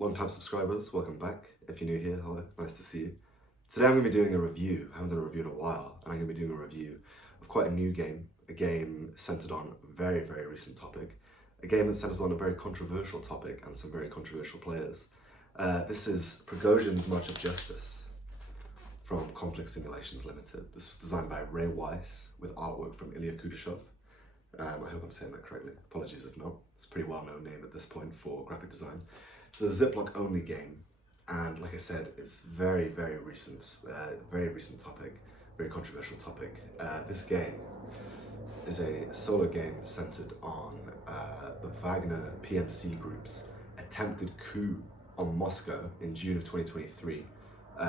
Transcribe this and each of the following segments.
Long-time subscribers, welcome back. If you're new here, hello, nice to see you. Today I'm going to be doing a review. I haven't done a review in a while, and I'm going to be doing a review of quite a new game, a game centered on a very, very recent topic, a game that centers on a very controversial topic and some very controversial players. This is Prigozhin's March of Justice from Conflict Simulations Limited. This was designed by Weiss with artwork from Ilya Kudashov. I hope I'm saying that correctly. Apologies if not. It's a pretty well-known name at this point for graphic design. It's a Ziploc only game, and like I said, it's very, very recent topic, very controversial topic. This game is a solo game centered on the Wagner PMC Group's attempted coup on Moscow in June of 2023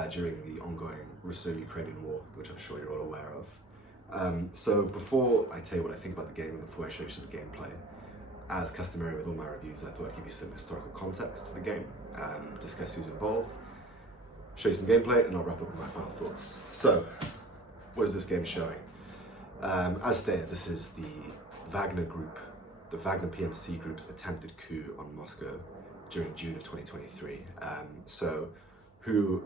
during the ongoing Russo-Ukrainian War, which I'm sure you're all aware of. So before I tell you what I think about the game and before I show you some gameplay, as customary with all my reviews, I thought I'd give you some historical context to the game, discuss who's involved, show you some gameplay, and I'll wrap up with my final thoughts. So, what is this game showing? As stated, this is the Wagner Group, the Wagner PMC Group's attempted coup on Moscow during June of 2023. So, who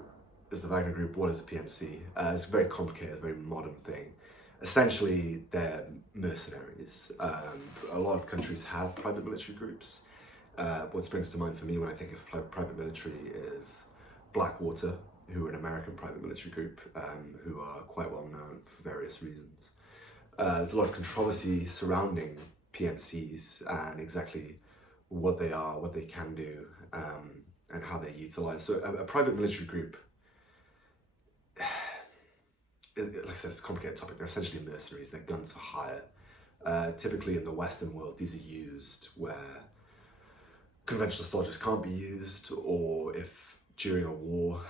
is the Wagner Group? What is the PMC? It's a very complicated, very modern thing. Essentially, they're mercenaries. A lot of countries have private military groups. What springs to mind for me when I think of private military is Blackwater, who are an American private military group, who are quite well known for various reasons. There's a lot of controversy surrounding PMCs and exactly what they are, what they can do, and how they're utilized. So a private military group, like I said, it's a complicated topic. They're essentially mercenaries. They're guns for hire. Typically in the Western world, these are used where conventional soldiers can't be used, or if during a war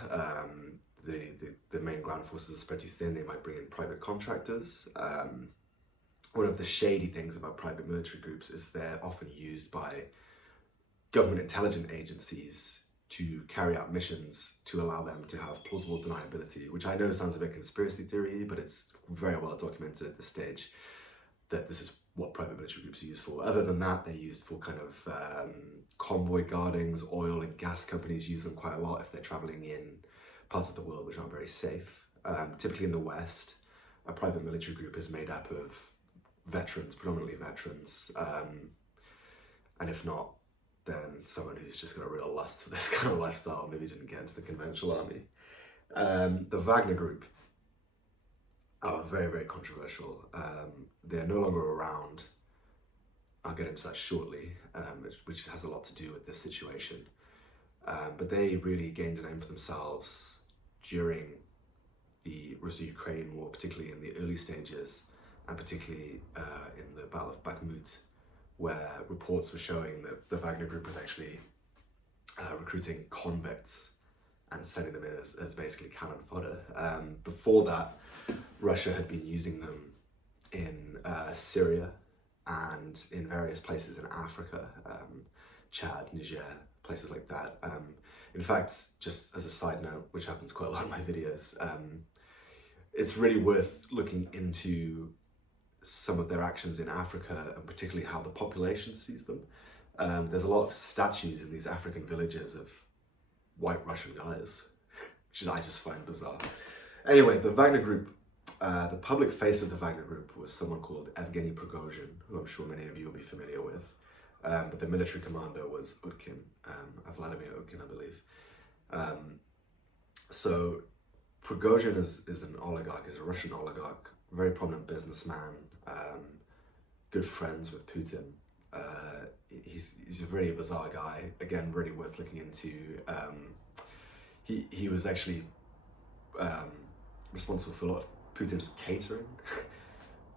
the main ground forces are spread too thin, they might bring in private contractors. One of the shady things about private military groups is they're often used by government intelligence agencies to carry out missions to allow them to have plausible deniability, which I know sounds a bit conspiracy theory, but it's very well documented at this stage that this is what private military groups are used for. Other than that, they're used for kind of convoy guardings. Oil and gas companies use them quite a lot if they're traveling in parts of the world which aren't very safe. Typically in the West, a private military group is made up of veterans, predominantly veterans, and if not, then someone who's just got a real lust for this kind of lifestyle, maybe didn't get into the conventional army. The Wagner Group are very, very controversial. They're no longer around. I'll get into that shortly, which has a lot to do with this situation. But they really gained a name for themselves during the Russo-Ukrainian War, particularly in the early stages, and particularly in the Battle of Bakhmut, where reports were showing that the Wagner Group was actually recruiting convicts and sending them in as basically cannon fodder. Before that, Russia had been using them in Syria and in various places in Africa, Chad, Niger, places like that. In fact, just as a side note, which happens quite a lot in my videos, it's really worth looking into some of their actions in Africa, and particularly how the population sees them. There's a lot of statues in these African villages of white Russian guys, which I just find bizarre. Anyway, the Wagner Group, the public face of the Wagner Group was someone called Yezgeny Prighozin, who I'm sure many of you will be familiar with. But the military commander was Utkin, Vladimir Utkin, I believe. So Prigozhin is an oligarch, is a Russian oligarch, very prominent businessman, good friends with Putin. He's a really bizarre guy, again, really worth looking into. He was actually responsible for a lot of Putin's catering.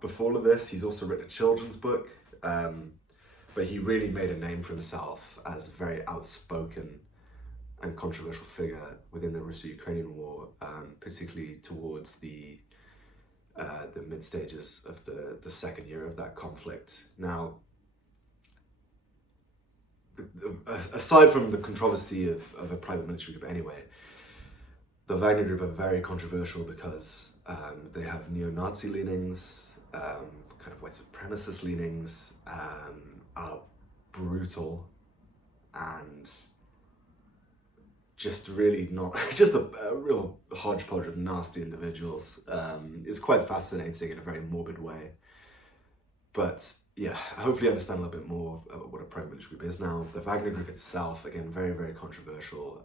Before all of this, he's also written a children's book, but he really made a name for himself as a very outspoken and controversial figure within the Russo-Ukrainian War, particularly towards the mid stages of the second year of that conflict. Now, aside from the controversy of a private military group anyway, the Wagner Group are very controversial because they have neo-Nazi leanings, kind of white supremacist leanings, are brutal and just really not, just a real hodgepodge of nasty individuals. It's quite fascinating in a very morbid way. But yeah, hopefully you understand a little bit more about what a pro-military group is now. The Wagner Group itself, again, very, very controversial.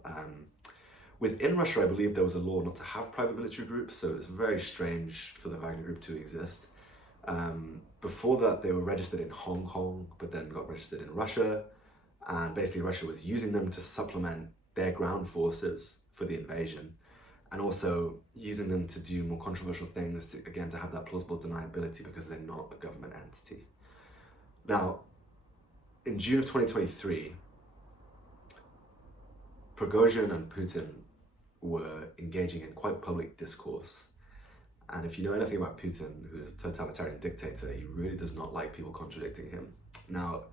Within Russia, I believe there was a law not to have private military groups, so it's very strange for the Wagner Group to exist. Before that, they were registered in Hong Kong, but then got registered in Russia. And basically Russia was using them to supplement their ground forces for the invasion, and also using them to do more controversial things, to, again, to have that plausible deniability because they're not a government entity. Now, in June of 2023, Prigozhin and Putin were engaging in quite public discourse. And if you know anything about Putin, who's a totalitarian dictator, he really does not like people contradicting him. Now,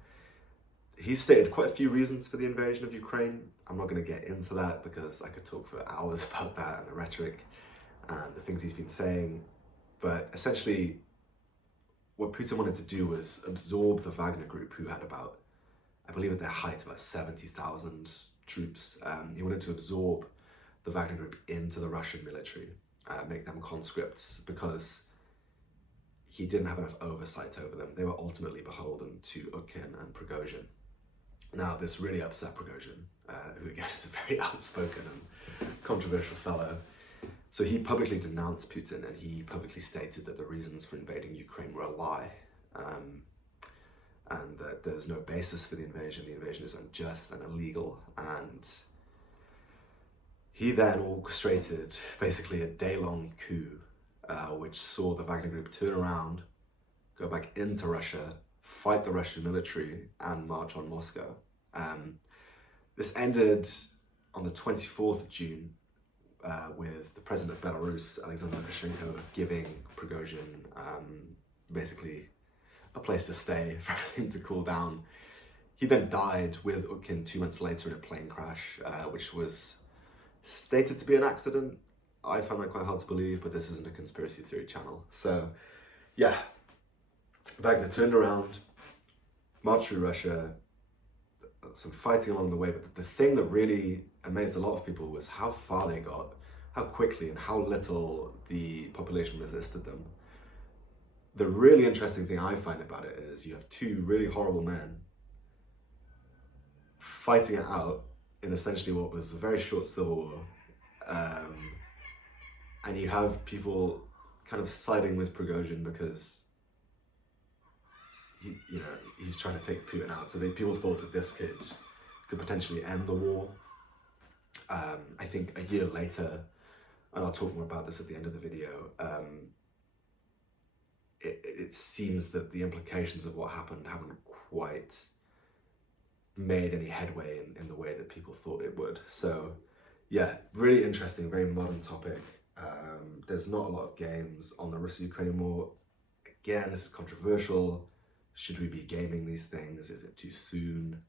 he's stated quite a few reasons for the invasion of Ukraine. I'm not going to get into that because I could talk for hours about that and the rhetoric and the things he's been saying. But essentially, what Putin wanted to do was absorb the Wagner Group, who had about, I believe at their height, about 70,000 troops. He wanted to absorb the Wagner Group into the Russian military, make them conscripts, because he didn't have enough oversight over them. They were ultimately beholden to Utkin and Prigozhin. Now, this really upset Prigozhin, who again is a very outspoken and controversial fellow. So he publicly denounced Putin, and he publicly stated that the reasons for invading Ukraine were a lie, and that there's no basis for the invasion is unjust and illegal. And he then orchestrated basically a day-long coup, which saw the Wagner Group turn around, go back into Russia, fight the Russian military, and march on Moscow. This ended on the 24th of June with the president of Belarus, Alexander Lukashenko, giving Prigozhin basically a place to stay for everything to cool down. He then died with Utkin 2 months later in a plane crash, which was stated to be an accident. I found that quite hard to believe, but this isn't a conspiracy theory channel. So yeah, Wagner turned around, marched through Russia, some fighting along the way, but the thing that really amazed a lot of people was how far they got, how quickly and how little the population resisted them. The really interesting thing I find about it is you have two really horrible men fighting it out in essentially what was a very short civil war, and you have people kind of siding with Prigozhin because he's trying to take Putin out. So people thought that this could potentially end the war. I think a year later, and I'll talk more about this at the end of the video, it seems that the implications of what happened haven't quite made any headway in the way that people thought it would. So yeah, really interesting, very modern topic. There's not a lot of games on the Russo-Ukrainian War. Again, this is controversial. Should we be gaming these things? Is it too soon?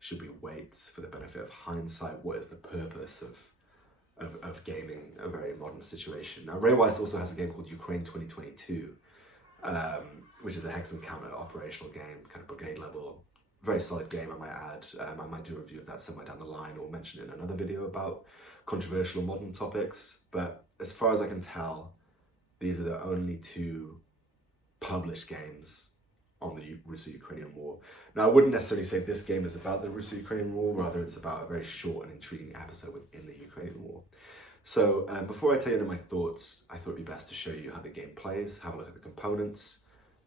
Should we wait for the benefit of hindsight? What is the purpose of gaming a very modern situation? Now, Weiss also has a game called Ukraine 2022, which is a hex and counter operational game, kind of brigade level. Very solid game, I might add. I might do a review of that somewhere down the line, or mention it in another video about controversial modern topics. But as far as I can tell, these are the only two published games on the Russo-Ukrainian War. Now, I wouldn't necessarily say this game is about the Russo-Ukrainian War, rather it's about a very short and intriguing episode within the Ukrainian War. So before I tell you my thoughts, I thought it'd be best to show you how the game plays, have a look at the components,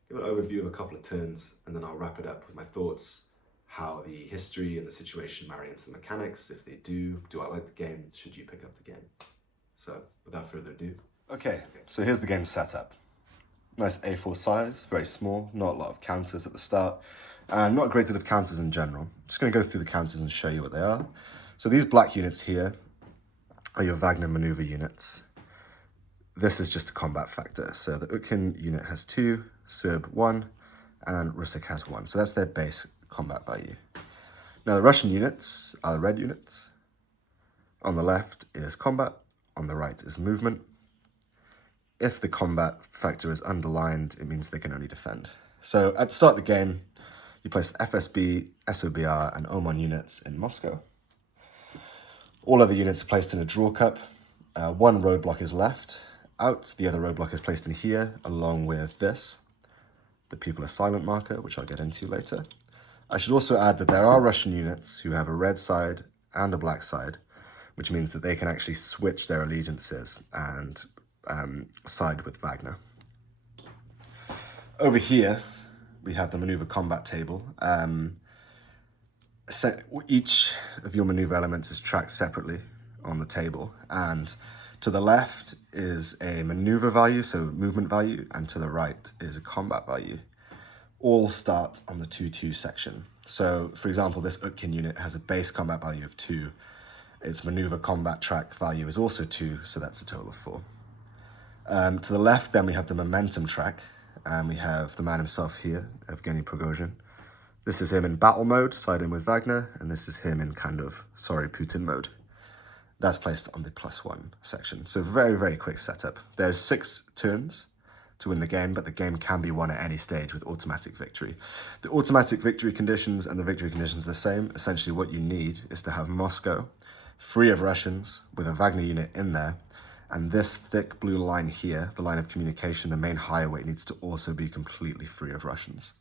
give an overview of a couple of turns, and then I'll wrap it up with my thoughts, how the history and the situation marry into the mechanics. If they do I like the game? Should you pick up the game? So without further ado. Okay, so here's the game setup. Nice A4 size, very small, not a lot of counters at the start, and not a great deal of counters in general. Just going to go through the counters and show you what they are. So these black units here are your Wagner maneuver units. This is just a combat factor. So the Utkin unit has 2, Serb 1, and Russick has 1. So that's their base combat value. Now the Russian units are the red units. On the left is combat, on the right is movement. If the combat factor is underlined, it means they can only defend. So at the start of the game, you place the FSB, SOBR, and OMON units in Moscow. All other units are placed in a draw cup. One roadblock is left out. The other roadblock is placed in here, along with this, the people are silent marker, which I'll get into later. I should also add that there are Russian units who have a red side and a black side, which means that they can actually switch their allegiances and side with Wagner. Over here, we have the maneuver combat table. Each of your maneuver elements is tracked separately on the table, and to the left is a maneuver value, so movement value, and to the right is a combat value. All start on the 2-2 section. So, for example, this Utkin unit has a base combat value of 2. Its maneuver combat track value is also 2, so that's a total of 4. To the left, then, we have the momentum track, and we have the man himself here, Yezgeny Prighozin. This is him in battle mode, siding with Wagner, and this is him in kind of, sorry, Putin mode. That's placed on the +1 section. So very, very quick setup. There's 6 turns to win the game, but the game can be won at any stage with automatic victory. The automatic victory conditions and the victory conditions are the same. Essentially, what you need is to have Moscow free of Russians with a Wagner unit in there, and this thick blue line here, the line of communication, the main highway, needs to also be completely free of Russians.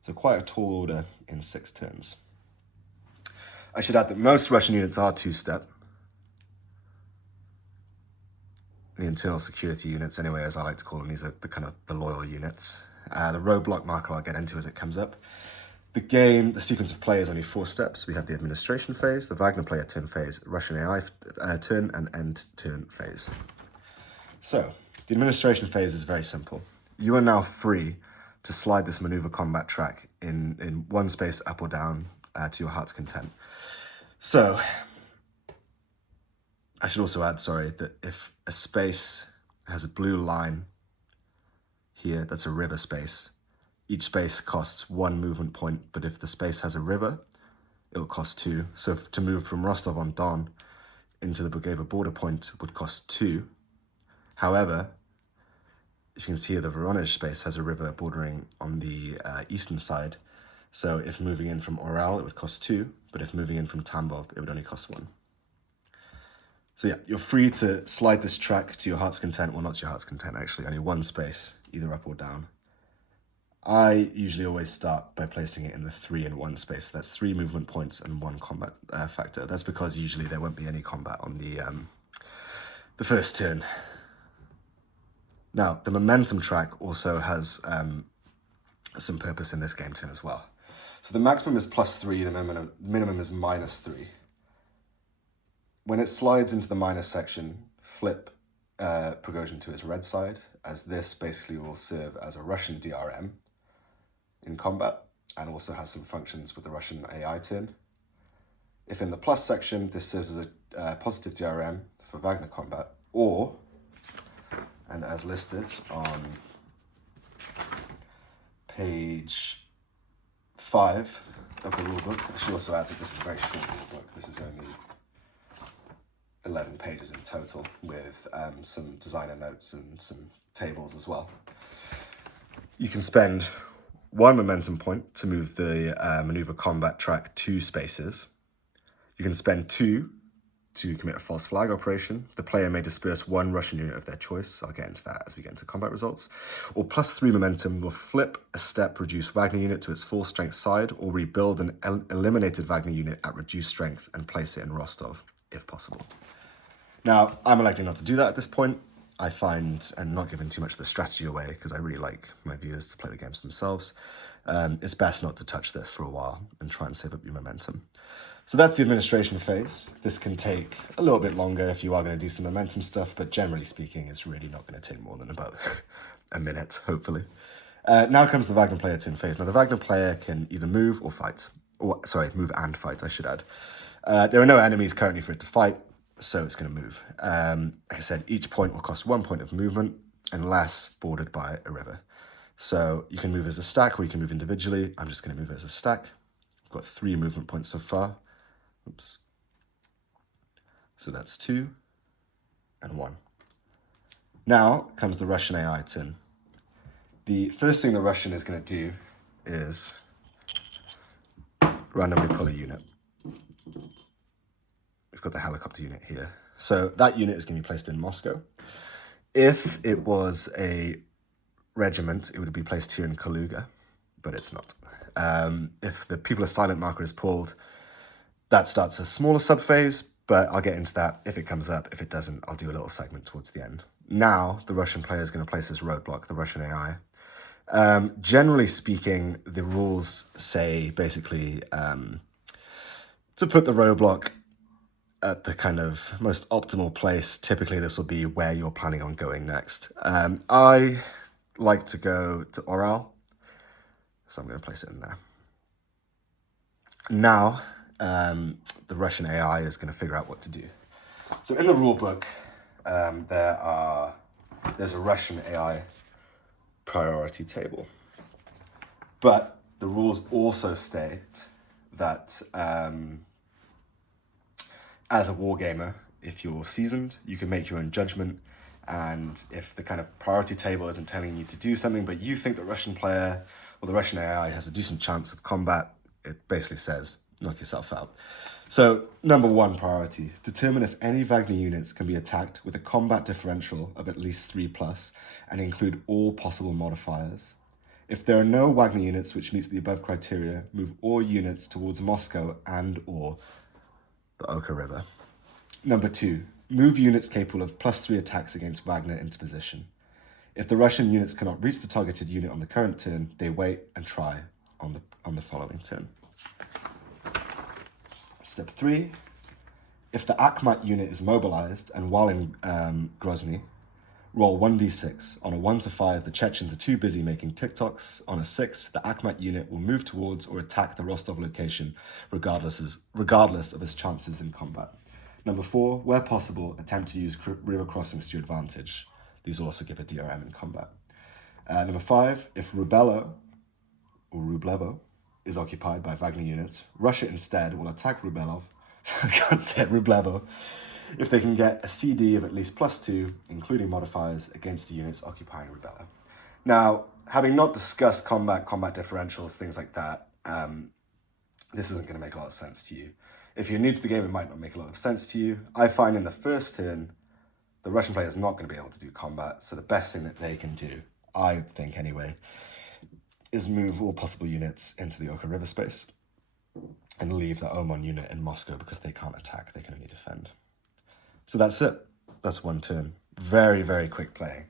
So quite a tall order in 6 turns. I should add that most Russian units are 2-step. The internal security units, anyway, as I like to call them, these are the kind of the loyal units. The roadblock marker I'll get into as it comes up. The sequence of play is only 4 steps. We have the administration phase, the Wagner player turn phase, Russian AI turn, and end turn phase. So, the administration phase is very simple. You are now free to slide this maneuver combat track in one space up or down to your heart's content. So, I should also add, sorry, that if a space has a blue line here, that's a river space. Each space costs 1 movement point, but if the space has a river, it'll cost 2. So to move from Rostov-on-Don into the Bugava border point would cost 2. However, you can see here the Veronezh space has a river bordering on the eastern side. So if moving in from Oral, it would cost 2, but if moving in from Tambov, it would only cost 1. So yeah, you're free to slide this track to your heart's content. Well, not to your heart's content, actually. Only 1 space, either up or down. I usually always start by placing it in the 3 and 1 space. So that's 3 movement points and 1 combat factor. That's because usually there won't be any combat on the first turn. Now, the momentum track also has some purpose in this game turn as well. So the maximum is +3, the minimum is -3. When it slides into the minus section, flip Prigozhin to his red side, as this basically will serve as a Russian DRM in combat, and also has some functions with the Russian AI turn. If in the plus section, this serves as a positive DRM for Wagner combat, or, and as listed on page 5 of the rulebook, I should also add that this is a very short rulebook. This is only 11 pages in total, with some designer notes and some tables as well. You can spend 1 momentum point to move the maneuver combat track 2 spaces. You can spend 2 to commit a false flag operation. The player may disperse 1 Russian unit of their choice. I'll get into that as we get into combat results. Or +3 momentum will flip a step, reduce Wagner unit to its full strength side, or rebuild an eliminated Wagner unit at reduced strength and place it in Rostov, if possible. Now, I'm electing not to do that at this point. I find, and not giving too much of the strategy away, because I really like my viewers to play the games themselves, it's best not to touch this for a while and try and save up your momentum. So that's the administration phase. This can take a little bit longer if you are going to do some momentum stuff, but generally speaking, it's really not going to take more than about a minute, hopefully. Now comes the Wagner player turn phase. Now, the Wagner player can either move or fight. Move and fight, I should add. There are no enemies currently for it to fight, so it's going to move. Like I said, each point will cost 1 point of movement unless bordered by a river. So you can move as a stack or you can move individually. I'm just going to move as a stack. I've got 3 movement points so far. Oops. So that's 2 and 1. Now comes the Russian AI turn. The first thing the Russian is going to do is randomly pull a unit. We've got the helicopter unit here. So that unit is going to be placed in Moscow. If it was a regiment, it would be placed here in Kaluga, but it's not. If the People of Silent marker is pulled, that starts a smaller subphase, but I'll get into that if it comes up. If it doesn't, I'll do a little segment towards the end. Now, the Russian player is going to place his roadblock, the Russian AI. Generally speaking, the rules say basically to put the roadblock at the kind of most optimal place. Typically, this will be where you're planning on going next. I like to go to Oral, so I'm going to place it in there. Now, the Russian AI is going to figure out what to do. So in the rulebook, there's a Russian AI priority table. But the rules also state that as a wargamer, if you're seasoned, you can make your own judgment. And if the kind of priority table isn't telling you to do something, but you think the Russian player or the Russian AI has a decent chance of combat, it basically says, knock yourself out. So, number 1 priority, determine if any Wagner units can be attacked with a combat differential of at least 3+, and include all possible modifiers. If there are no Wagner units which meets the above criteria, move all units towards Moscow and or the Oka River. Number 2, move units capable of +3 attacks against Wagner into position. If the Russian units cannot reach the targeted unit on the current turn, they wait and try on the following turn. Step 3, if the Akhmat unit is mobilized and while in Grozny, roll 1d6. On a 1 to 5, the Chechens are too busy making TikToks. On a 6, the Akhmat unit will move towards or attack the Rostov location regardless of its chances in combat. Number 4, where possible, attempt to use river crossings to your advantage. These will also give a DRM in combat. Number 5, if Rublevo is occupied by Wagner units, Russia instead will attack Rublevo if they can get a CD of at least +2, including modifiers, against the units occupying Rublevo. Now, having not discussed combat differentials, things like that, this isn't going to make a lot of sense to you. If you're new to the game, it might not make a lot of sense to you. I find in the first turn, the Russian player is not going to be able to do combat, so the best thing that they can do, I think anyway, is move all possible units into the Oka River space and leave the Omon unit in Moscow because they can't attack, they can only defend. So that's it. That's 1 turn. Very, very quick playing.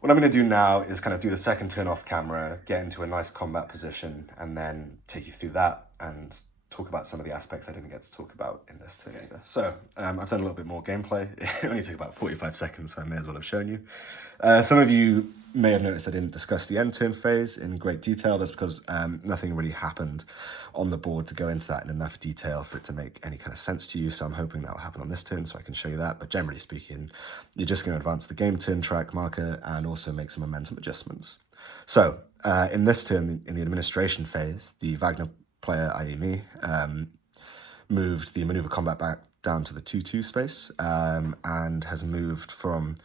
What I'm going to do now is kind of do the second turn off camera, get into a nice combat position, and then take you through that and talk about some of the aspects I didn't get to talk about in this turn either. So I've done a little bit more gameplay. It only took about 45 seconds, so I may as well have shown you. Some of you may have noticed I didn't discuss the end turn phase in great detail. That's because nothing really happened on the board to go into that in enough detail for it to make any kind of sense to you. So I'm hoping that will happen on this turn so I can show you that. But generally speaking, you're just going to advance the game turn track marker and also make some momentum adjustments. So in this turn, in the administration phase, the Wagner player, i.e. me, moved the maneuver combat back down to the 2-2 space and has moved from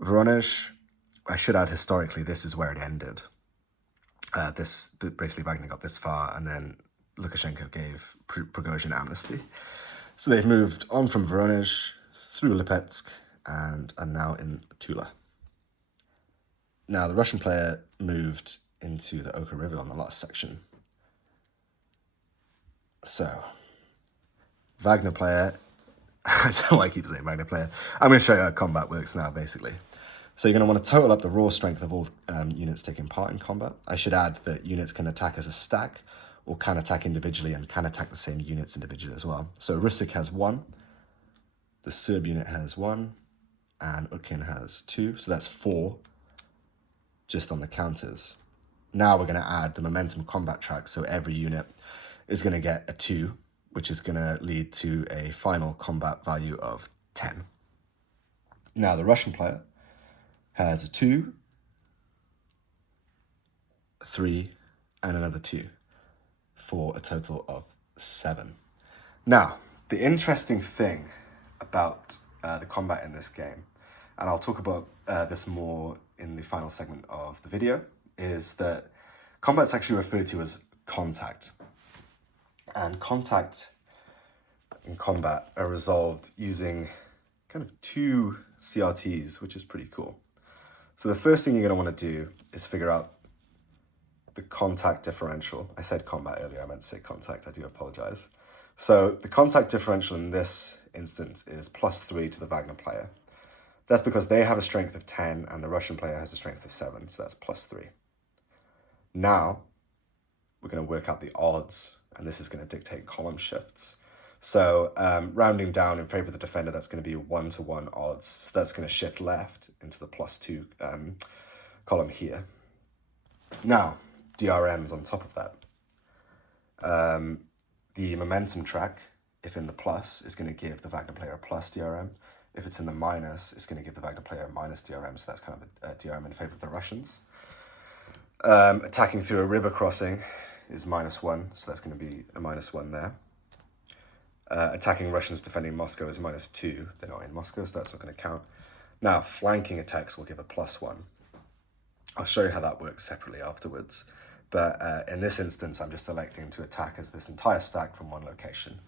Veronezh. I should add, historically, this is where it ended. Basically, Wagner got this far, and then Lukashenko gave Prigozhin amnesty. So they've moved on from Voronezh through Lipetsk and are now in Tula. Now, the Russian player moved into the Oka River on the last section. So, Wagner player, I don't know why I keep saying Wagner player. I'm going to show you how combat works now, basically. So you're going to want to total up the raw strength of all units taking part in combat. I should add that units can attack as a stack or can attack individually and can attack the same units individually as well. So Rusik has 1, the Serb unit has 1, and Utkin has 2. So that's 4 just on the counters. Now we're going to add the momentum combat track. So every unit is going to get a 2, which is going to lead to a final combat value of 10. Now the Russian player has a 2, 3, and another 2 for a total of 7. Now, the interesting thing about the combat in this game, and I'll talk about this more in the final segment of the video, is that combat's actually referred to as contact. And contact in combat are resolved using kind of 2 CRTs, which is pretty cool. So the first thing you're going to want to do is figure out the contact differential. I said combat earlier, I meant to say contact, I do apologize. So the contact differential in this instance is +3 to the Wagner player. That's because they have a strength of 10 and the Russian player has a strength of 7, so that's +3. Now, we're going to work out the odds, and this is going to dictate column shifts. So rounding down in favor of the defender, that's going to be 1-to-1 odds. So that's going to shift left into the +2 column here. Now, DRMs on top of that. The momentum track, if in the plus, is going to give the Wagner player a plus DRM. If it's in the minus, it's going to give the Wagner player a minus DRM, so that's kind of a DRM in favor of the Russians. Attacking through a river crossing is -1, so that's going to be a -1 there. Attacking Russians defending Moscow is -2. They're not in Moscow, so that's not going to count. Now, flanking attacks will give a +1. I'll show you how that works separately afterwards. But in this instance, I'm just electing to attack as this entire stack from one location.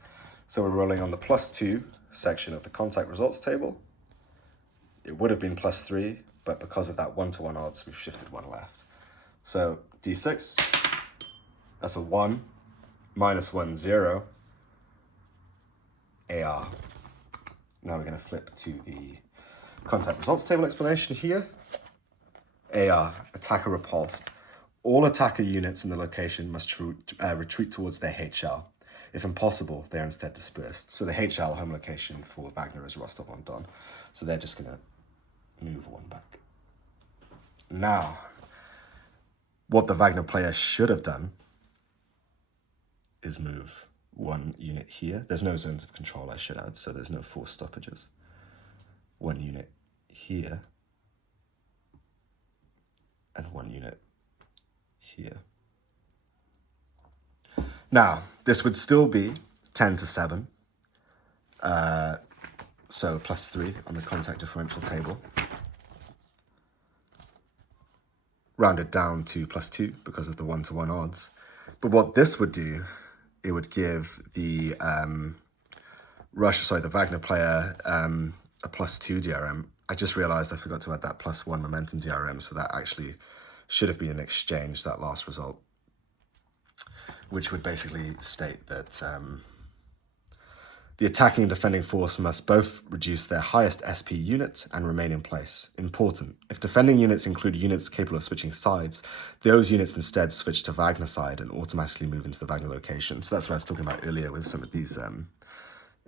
So we're rolling on the +2 section of the contact results table. It would have been +3, but because of that 1-to-1 odds, we've shifted 1 left. So D6, that's a 1, -1, 0, AR. Now we're going to flip to the contact results table explanation here. AR, attacker repulsed. All attacker units in the location must retreat towards their HL. If impossible, they are instead dispersed. So the HL home location for Wagner is Rostov-on-Don. So they're just going to move 1 back. Now, what the Wagner player should have done is move 1 unit here. There's no zones of control, I should add, so there's no force stoppages. 1 unit here. And 1 unit here. Now, this would still be 10-7. So +3 on the contact differential table. Rounded down to +2 because of the 1-to-1 odds. But what this would do, it would give the the Wagner player a +2 DRM. I just realized I forgot to add that +1 momentum DRM, so that actually should have been an exchange, that last result, which would basically state that the attacking and defending force must both reduce their highest SP unit and remain in place. Important. If defending units include units capable of switching sides, those units instead switch to Wagner side and automatically move into the Wagner location. So that's what I was talking about earlier with some of these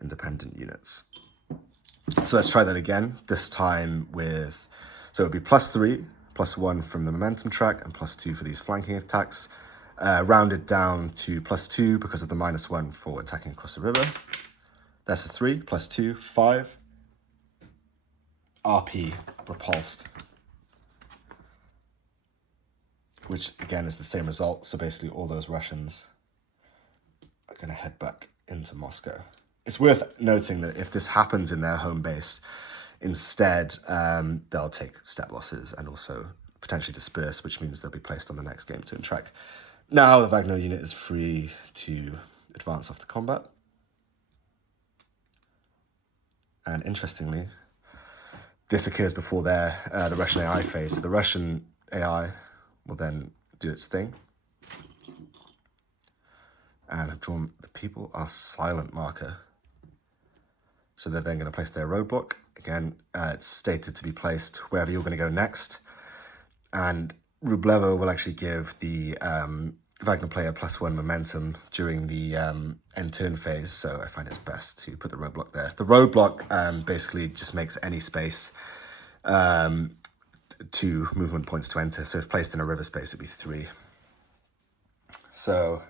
independent units. So let's try that again, this time with, so it would be +3, +1 from the momentum track, and +2 for these flanking attacks. Rounded down to +2 because of the -1 for attacking across the river. That's a 3, +2, 5. RP, repulsed. Which again is the same result, so basically all those Russians are going to head back into Moscow. It's worth noting that if this happens in their home base, instead they'll take step losses and also potentially disperse, which means they'll be placed on the next game turn track. Now the Wagner unit is free to advance off to combat. And interestingly, this occurs before the Russian AI phase. So the Russian AI will then do its thing. And I've drawn the people are silent marker. So they're then going to place their roadblock. Again, it's stated to be placed wherever you're going to go next. And Rublevo will actually give the Wagner player +1 momentum during the end turn phase. So I find it's best to put the roadblock there. The roadblock basically just makes any space 2 movement points to enter. So if placed in a river space, it'd be 3. So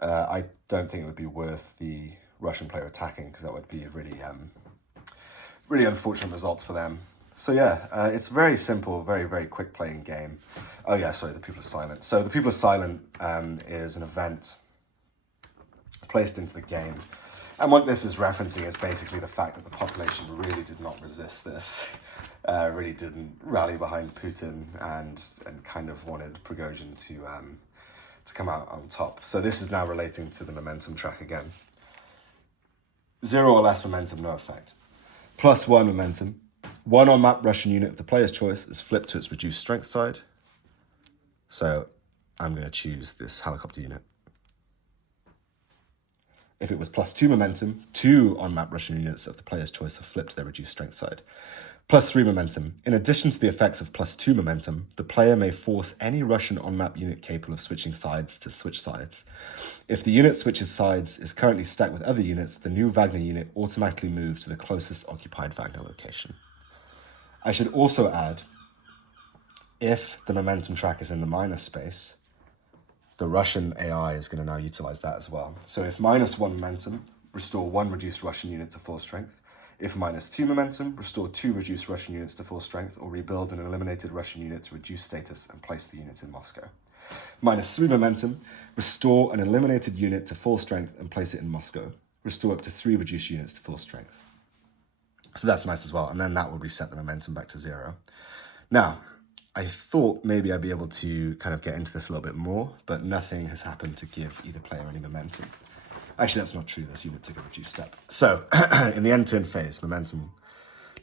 I don't think it would be worth the Russian player attacking, because that would be a really unfortunate results for them. So yeah, it's very simple, very, very quick playing game. Oh yeah, sorry, the people are silent. So the people are silent is an event placed into the game. And what this is referencing is basically the fact that the population really did not resist this, really didn't rally behind Putin and kind of wanted Prigozhin to come out on top. So this is now relating to the momentum track again. 0 or less momentum, no effect. +1 momentum. 1 on-map Russian unit of the player's choice is flipped to its reduced strength side. So I'm going to choose this helicopter unit. If it was +2 momentum, 2 on-map Russian units of the player's choice are flipped to their reduced strength side. +3 momentum. In addition to the effects of +2 momentum, the player may force any Russian on-map unit capable of switching sides to switch sides. If the unit switches sides is currently stacked with other units, the new Wagner unit automatically moves to the closest occupied Wagner location. I should also add, if the momentum track is in the minus space, the Russian AI is going to now utilize that as well. So if -1 momentum, restore 1 reduced Russian unit to full strength. If -2 momentum, restore 2 reduced Russian units to full strength, or rebuild an eliminated Russian unit to reduce status and place the unit in Moscow. -3 momentum, restore an eliminated unit to full strength and place it in Moscow. Restore up to 3 reduced units to full strength. So that's nice as well, and then that will reset the momentum back to 0. Now, I thought maybe I'd be able to kind of get into this a little bit more, but nothing has happened to give either player any momentum. Actually, that's not true. This unit took a reduced step. So, in the end turn phase, momentum.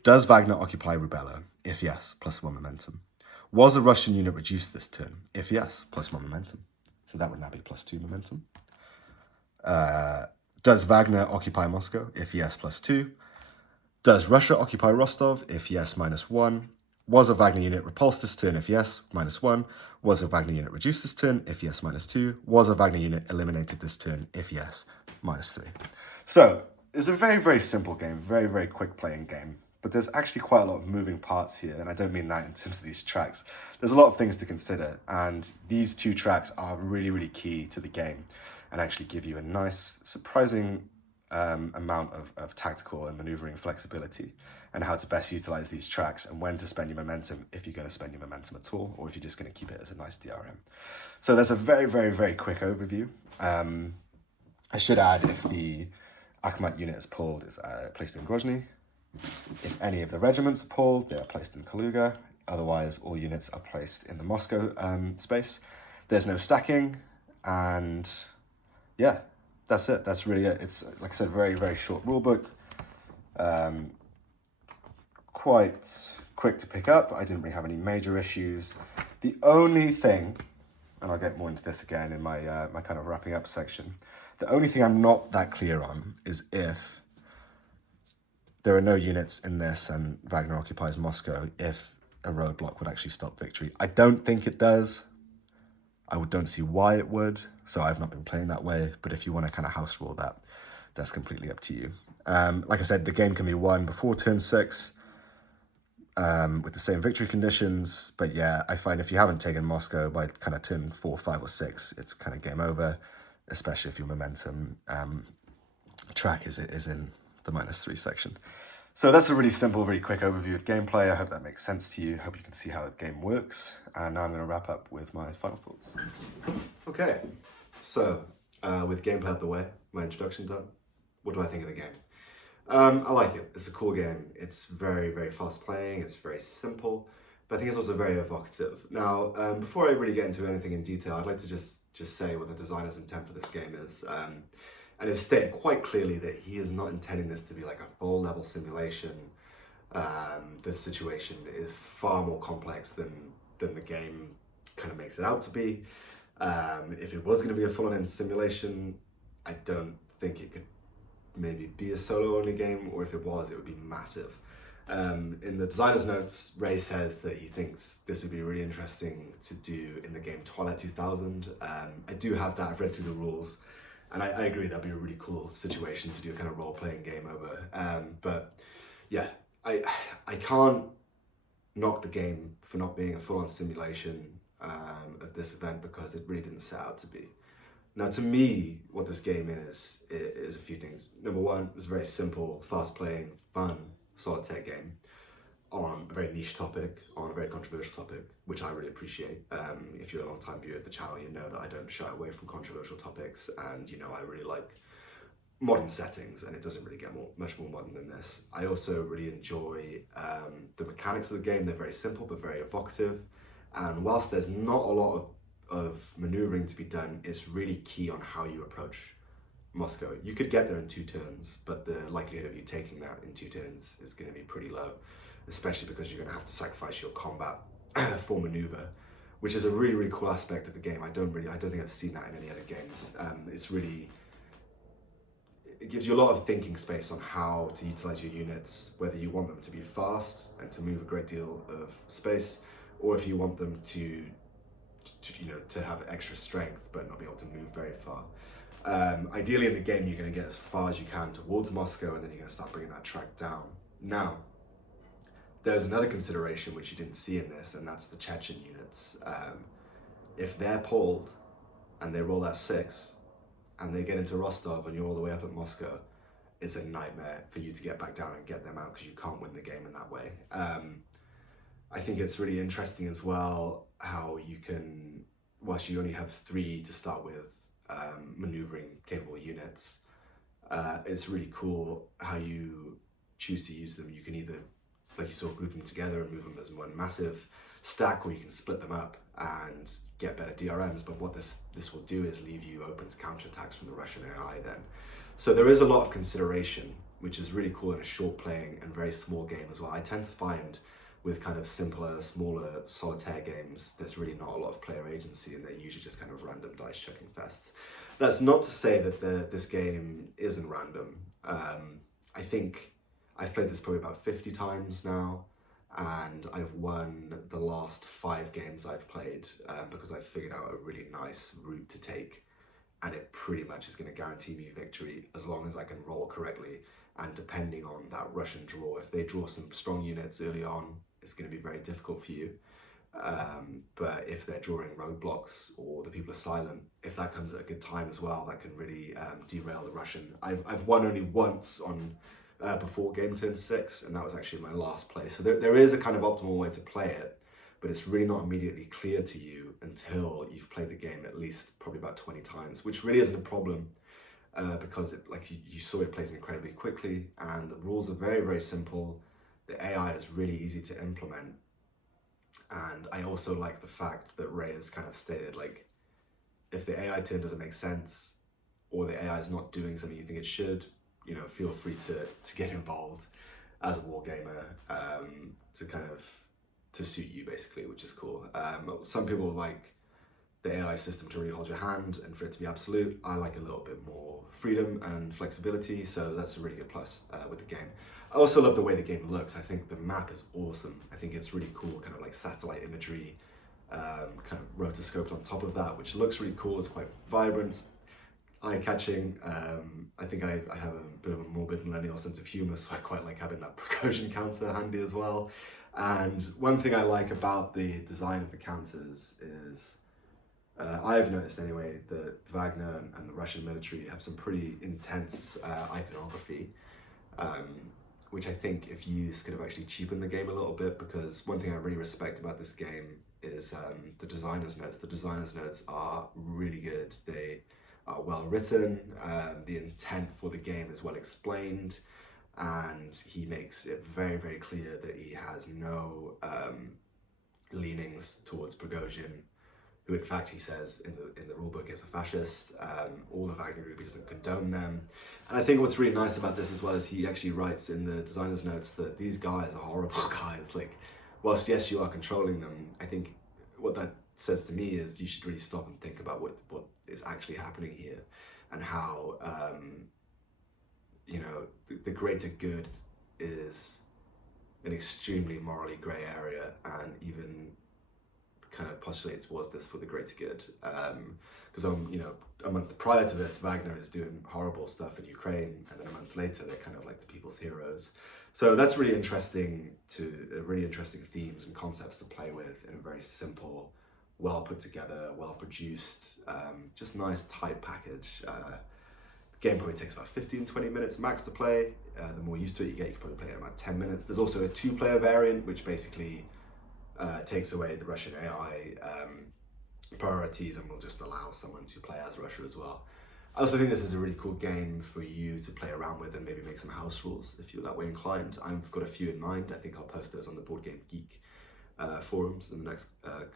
Does Wagner occupy Rubello? If yes, +1 momentum. Was a Russian unit reduced this turn? If yes, +1 momentum. So that would now be +2 momentum. Does Wagner occupy Moscow? If yes, +2. Does Russia occupy Rostov? If yes, -1. Was a Wagner unit repulsed this turn? If yes, -1. Was a Wagner unit reduced this turn? If yes, -2. Was a Wagner unit eliminated this turn? If yes, -3. So it's a very, very simple game, very, very quick playing game. But there's actually quite a lot of moving parts here, and I don't mean that in terms of these tracks. There's a lot of things to consider, and these 2 tracks are really, really key to the game and actually give you a nice, surprising amount of tactical and maneuvering flexibility, and how to best utilize these tracks and when to spend your momentum, if you're going to spend your momentum at all, or if you're just going to keep it as a nice DRM. So that's a very, very, very quick overview. I should add, if the Akhmat unit is pulled, it's placed in Grozny. If any of the regiments are pulled, they are placed in Kaluga. Otherwise, all units are placed in the Moscow space. There's no stacking, and yeah, that's it. That's really it. It's, like I said, very, very short rulebook. Quite quick to pick up. I didn't really have any major issues. The only thing, and I'll get more into this again in my my kind of wrapping up section, the only thing I'm not that clear on is if there are no units in this and Wagner occupies Moscow, if a roadblock would actually stop victory. I don't think it does. I don't see why it would, so I've not been playing that way. But if you want to kind of house rule that, that's completely up to you. Like I said, the game can be won before turn 6 with the same victory conditions. But yeah, I find if you haven't taken Moscow by kind of turn 4, 5, or 6, it's kind of game over, especially if your momentum track is in the -3 section. So that's a really simple, really quick overview of gameplay. I hope that makes sense to you. Hope you can see how the game works. And now I'm going to wrap up with my final thoughts. Okay, so with gameplay out the way, my introduction done, what do I think of the game? I like it. It's a cool game. It's very, very fast playing. It's very simple, but I think it's also very evocative. Now, before I really get into anything in detail, I'd like to just say what the designer's intent for this game is. And it's stated quite clearly that he is not intending this to be like a full level simulation. The situation is far more complex than the game kind of makes it out to be. If it was going to be a full-on simulation, I don't think it could maybe be a solo-only game, or if it was, it would be massive. In the designer's notes, Ray says that he thinks this would be really interesting to do in the game Twilight 2000. I do have that. I've read through the rules. And I agree, that'd be a really cool situation to do a kind of role-playing game over. But yeah, I can't knock the game for not being a full-on simulation of this event, because it really didn't set out to be. Now, to me, what this game is a few things. Number one, it's a very simple, fast-playing, fun solitaire game on a very niche topic, on a very controversial topic, which I really appreciate. If you're a long-time viewer of the channel, you know that I don't shy away from controversial topics, and you know I really like modern settings, and it doesn't really get much more modern than this. I also really enjoy the mechanics of the game. They're very simple but very evocative, and whilst there's not a lot of maneuvering to be done, it's really key on how you approach Moscow. You could get there in 2 turns, but the likelihood of you taking that in 2 turns is going to be pretty low, especially because you're going to have to sacrifice your combat for maneuver, which is a really, really cool aspect of the game. I don't think I've seen that in any other games. It gives you a lot of thinking space on how to utilize your units, whether you want them to be fast and to move a great deal of space, or if you want them to have extra strength but not be able to move very far. Ideally in the game, you're going to get as far as you can towards Moscow, and then you're going to start bringing that track down. Now, there's another consideration which you didn't see in this, and that's the Chechen units. If they're pulled and they roll that 6 and they get into Rostov and you're all the way up at Moscow, it's a nightmare for you to get back down and get them out, because you can't win the game in that way. I think it's really interesting as well how you can, whilst you only have 3 to start with, maneuvering capable units, it's really cool how you choose to use them. You can either, like you saw, group them together and move them as one massive stack, or you can split them up and get better DRMs. But what this will do is leave you open to counterattacks from the Russian AI then. So there is a lot of consideration, which is really cool in a short playing and very small game as well. I tend to find with kind of simpler, smaller solitaire games, there's really not a lot of player agency, and they're usually just kind of random dice chucking fests. That's not to say that this game isn't random. I think I've played this probably about 50 times now, and I've won the last 5 games I've played because I've figured out a really nice route to take, and it pretty much is going to guarantee me victory as long as I can roll correctly. And depending on that Russian draw, if they draw some strong units early on, it's going to be very difficult for you. But if they're drawing roadblocks or the people are silent, if that comes at a good time as well, that can really derail the Russian. I've won only once on before game turn 6, and that was actually my last play. So there is a kind of optimal way to play it, but it's really not immediately clear to you until you've played the game at least probably about 20 times, which really isn't a problem. Because you saw it plays incredibly quickly, and the rules are very, very simple. The AI is really easy to implement, and I also like the fact that Ray has kind of stated, like, if the AI turn doesn't make sense, or the AI is not doing something you think it should, feel free to get involved as a wargamer to suit you basically, which is cool. Some people like the AI system to really hold your hand and for it to be absolute. I like a little bit more freedom and flexibility, so that's a really good plus with the game. I also love the way the game looks. I think the map is awesome. I think it's really cool, kind of like satellite imagery, kind of rotoscoped on top of that, which looks really cool. It's quite vibrant, eye-catching. I think I have a bit of a morbid millennial sense of humor, so I quite like having that Prigozhin counter handy as well. And one thing I like about the design of the counters is, I've noticed anyway, that Wagner and the Russian military have some pretty intense iconography, which I think if used could have actually cheapened the game a little bit, because one thing I really respect about this game is the designer's notes. The designer's notes are really good. They are well written, the intent for the game is well explained, and he makes it very, very clear that he has no leanings towards Prigozhin, who in fact he says in the rulebook is a fascist, or the Wagner Group. He doesn't condone them. And I think what's really nice about this as well is he actually writes in the designer's notes that these guys are horrible guys. Like, whilst yes, you are controlling them, I think what that says to me is you should really stop and think about what is actually happening here, and how, the greater good is an extremely morally grey area, and even kind of postulates, was this for the greater good? Because a month prior to this, Wagner is doing horrible stuff in Ukraine, and then a month later they're kind of like the people's heroes. So that's really interesting themes and concepts to play with in a very simple, well put together, well produced, just nice tight package. The game probably takes about 15-20 minutes max to play. The more used to it you get, you can probably play it in about 10 minutes. There's also a 2-player variant, which basically takes away the Russian AI priorities and will just allow someone to play as Russia as well. I also think this is a really cool game for you to play around with and maybe make some house rules if you're that way inclined. I've got a few in mind. I think I'll post those on the Board Game Geek forums in the next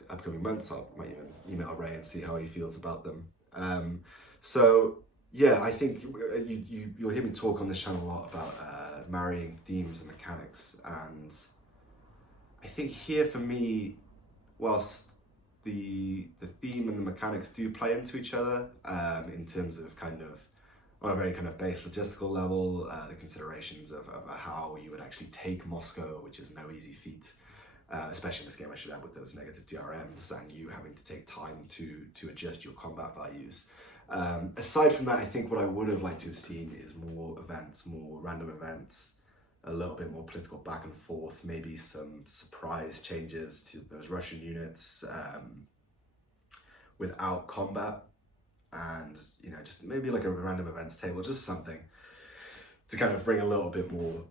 upcoming months. I might even email Ray and see how he feels about them. So Yeah, I think you'll hear me talk on this channel a lot about marrying themes and mechanics, and I think here for me, whilst the theme and the mechanics do play into each other in terms of kind of on a very kind of base logistical level, the considerations of how you would actually take Moscow, which is no easy feat, especially in this game I should add with those negative DRMs and you having to take time to adjust your combat values. Aside from that, I think what I would have liked to have seen is more events, more random events, a little bit more political back and forth, maybe some surprise changes to those Russian units without combat, and just maybe like a random events table, just something to kind of bring a little bit more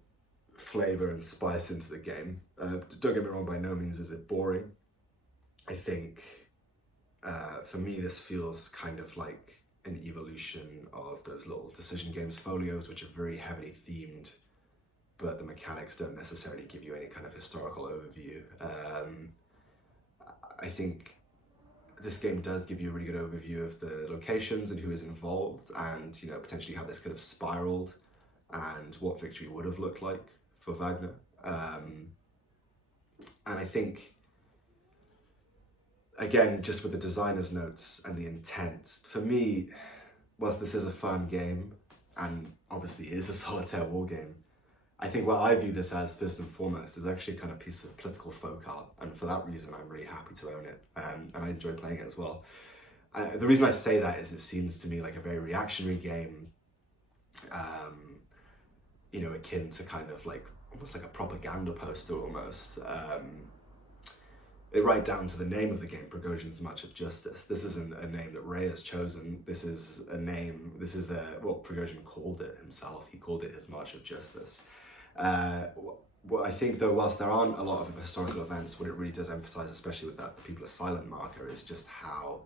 flavor and spice into the game. Don't get me wrong, by no means is it boring. I think for me this feels kind of like an evolution of those little decision games folios, which are very heavily themed, but the mechanics don't necessarily give you any kind of historical overview. I think this game does give you a really good overview of the locations and who is involved, and potentially how this could have spiraled and what victory would have looked like for Wagner. And I think, again, just with the designer's notes and the intent, for me, whilst this is a fun game and obviously is a solitaire war game, I think what I view this as, first and foremost, is actually a kind of piece of political folk art, and for that reason I'm really happy to own it, and I enjoy playing it as well. The reason I say that is it seems to me like a very reactionary game, akin to kind of like, almost like a propaganda poster almost. Right down to the name of the game, Prigozhin's March of Justice. This isn't a name that Ray has chosen. This is what Prigozhin called it himself. He called it his March of Justice. What I think though, whilst there aren't a lot of historical events, what it really does emphasize, especially with that the people are silent marker, is just how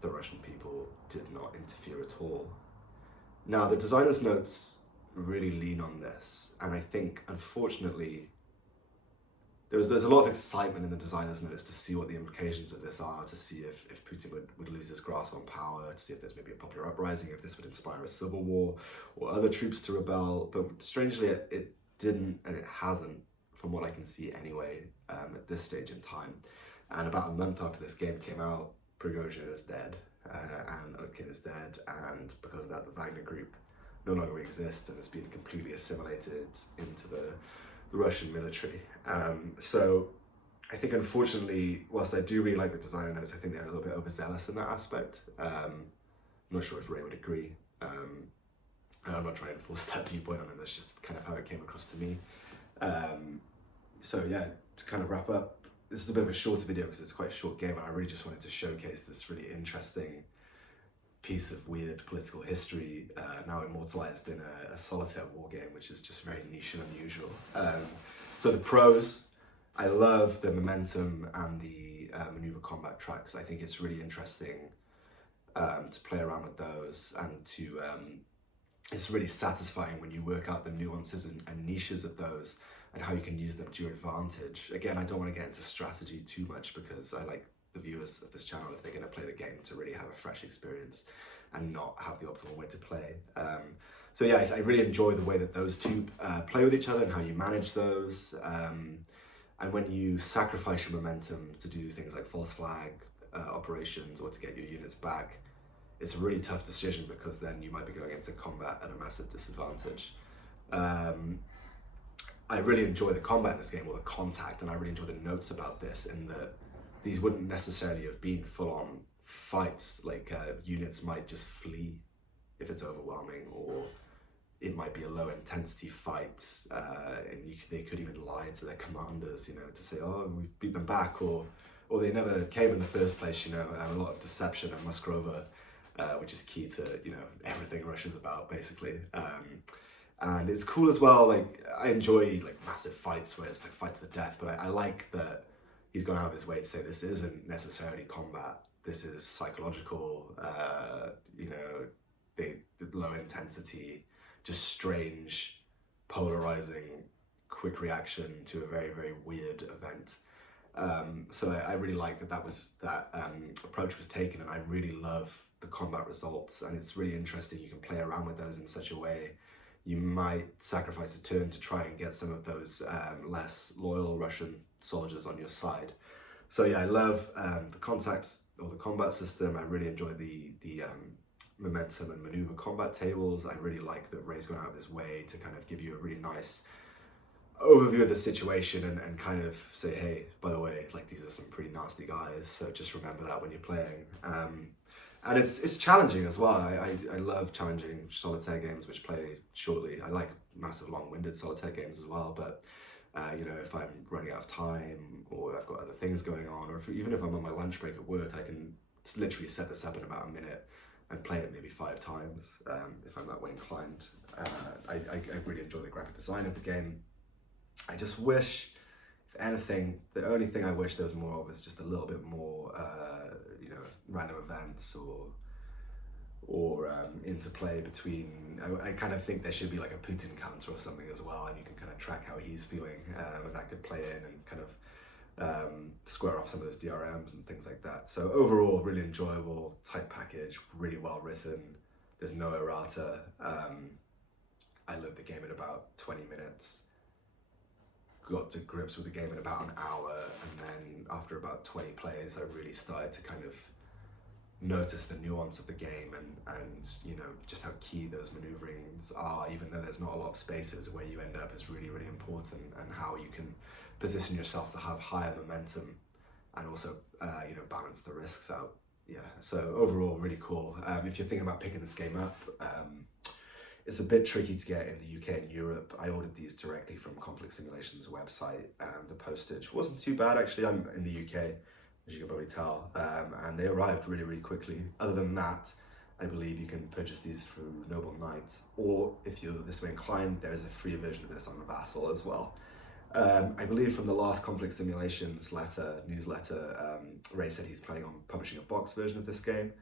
the Russian people did not interfere at all. Now, the designer's notes really lean on this, and I think, unfortunately, there's a lot of excitement in the designer's notes to see what the implications of this are, to see if Putin would lose his grasp on power, to see if there's maybe a popular uprising, if this would inspire a civil war or other troops to rebel. But strangely, it didn't, and it hasn't, from what I can see anyway, at this stage in time. And about a month after this game came out, Prigozhin is dead, and Utkin is dead, and because of that, the Wagner Group no longer exists and has been completely assimilated into the Russian military. So I think, unfortunately, whilst I do really like the designer notes, I think they're a little bit overzealous in that aspect. I'm not sure if Ray would agree. And I'm not trying to force that viewpoint on him, that's just kind of how it came across to me. So yeah, to kind of wrap up, this is a bit of a shorter video because it's quite a short game, and I really just wanted to showcase this really interesting piece of weird political history, now immortalized in a solitaire war game, which is just very niche and unusual. So the pros, I love the momentum and the maneuver combat tracks. I think it's really interesting to play around with those, and to it's really satisfying when you work out the nuances and niches of those and how you can use them to your advantage. Again, I don't want to get into strategy too much because I like the viewers of this channel, if they're going to play the game, to really have a fresh experience and not have the optimal way to play. So yeah, I really enjoy the way that those two play with each other and how you manage those. And when you sacrifice your momentum to do things like false flag operations or to get your units back, it's a really tough decision because then you might be going into combat at a massive disadvantage. I really enjoy the combat in this game, or the contact, and I really enjoy the notes about this, in that these wouldn't necessarily have been full-on fights. Like units might just flee if it's overwhelming, or it might be a low-intensity fight, and they could even lie to their commanders, to say, oh, we beat them back, or they never came in the first place, and a lot of deception and Muskrova, which is key to, everything Russia's about, basically. And it's cool as well, like, I enjoy, like, massive fights where it's, like, fight to the death, but I like that he's gone out of his way to say this isn't necessarily combat, this is psychological, the low intensity, just strange, polarizing, quick reaction to a very, very weird event. So I really like that approach was taken, and I really love the combat results, and it's really interesting. You can play around with those in such a way. You might sacrifice a turn to try and get some of those less loyal Russian soldiers on your side. So yeah, I love the contacts or the combat system. I really enjoy the momentum and maneuver combat tables. I really like that Ray's gone out of his way to kind of give you a really nice overview of the situation and kind of say, hey, by the way, like these are some pretty nasty guys, so just remember that when you're playing. And it's challenging as well. I love challenging solitaire games which play shortly. I like massive long-winded solitaire games as well, but you know, if I'm running out of time or I've got other things going on, or even if I'm on my lunch break at work, I can literally set this up in about a minute and play it maybe 5 times if I'm that way inclined. I really enjoy the graphic design of the game. I just wish, if anything, the only thing I wish there was more of is just a little bit more, you know, random events or interplay between. I kind of think there should be like a Putin counter or something as well, and you can kind of track how he's feeling, and that could play in and kind of square off some of those DRMs and things like that. So overall, really enjoyable, tight package, really well written. There's no errata. I learned the game in about 20 minutes. Got to grips with the game in about an hour, and then after about 20 plays, I really started to kind of notice the nuance of the game and you know, just how key those maneuverings are, even though there's not a lot of spaces. Where you end up is really, really important, and how you can position yourself to have higher momentum and also you know, balance the risks out. Yeah, so overall really cool. If you're thinking about picking this game up, it's a bit tricky to get in the UK and Europe. I ordered these directly from Conflict Simulation's website, and the postage wasn't too bad actually. I'm in the UK, as you can probably tell, and they arrived really, really quickly. Other than that, I believe you can purchase these through Noble Knight, or if you're this way inclined, there is a free version of this on Vassal as well. I believe from the last Conflict Simulations newsletter, Ray said he's planning on publishing a box version of this game,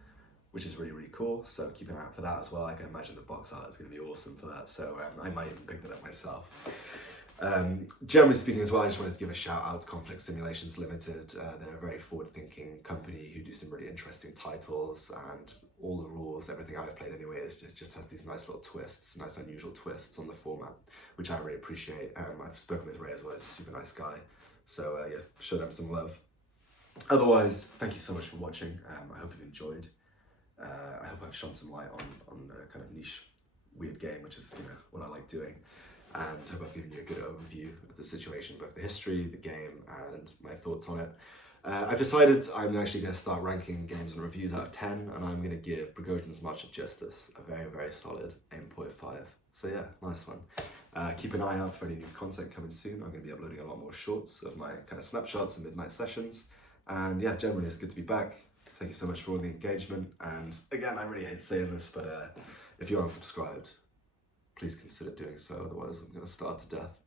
which is really, really cool. So keep an eye out for that as well. I can imagine the box art is going to be awesome for that. So I might even pick that up myself. Generally speaking as well, I just wanted to give a shout out to Conflict Simulations Limited. They're a very forward-thinking company who do some really interesting titles, and all the rules, everything I've played anyway, is just has these nice little twists, nice unusual twists on the format, which I really appreciate. I've spoken with Ray as well, he's a super nice guy. So yeah, show them some love. Otherwise, thank you so much for watching. I hope you've enjoyed. I hope I've shone some light on a kind of niche, weird game, which is, you know, what I like doing. And I hope I've given you a good overview of the situation, both the history, the game, and my thoughts on it. I've decided I'm actually going to start ranking games and reviews out of 10, and I'm going to give Prigozhin's March of Justice a very, very solid 8.5. So yeah, nice one. Keep an eye out for any new content coming soon. I'm going to be uploading a lot more shorts of my kind of snapshots and midnight sessions. And yeah, generally it's good to be back. Thank you so much for all the engagement. And again, I really hate saying this, but if you aren't subscribed, please consider doing so. Otherwise, I'm going to starve to death.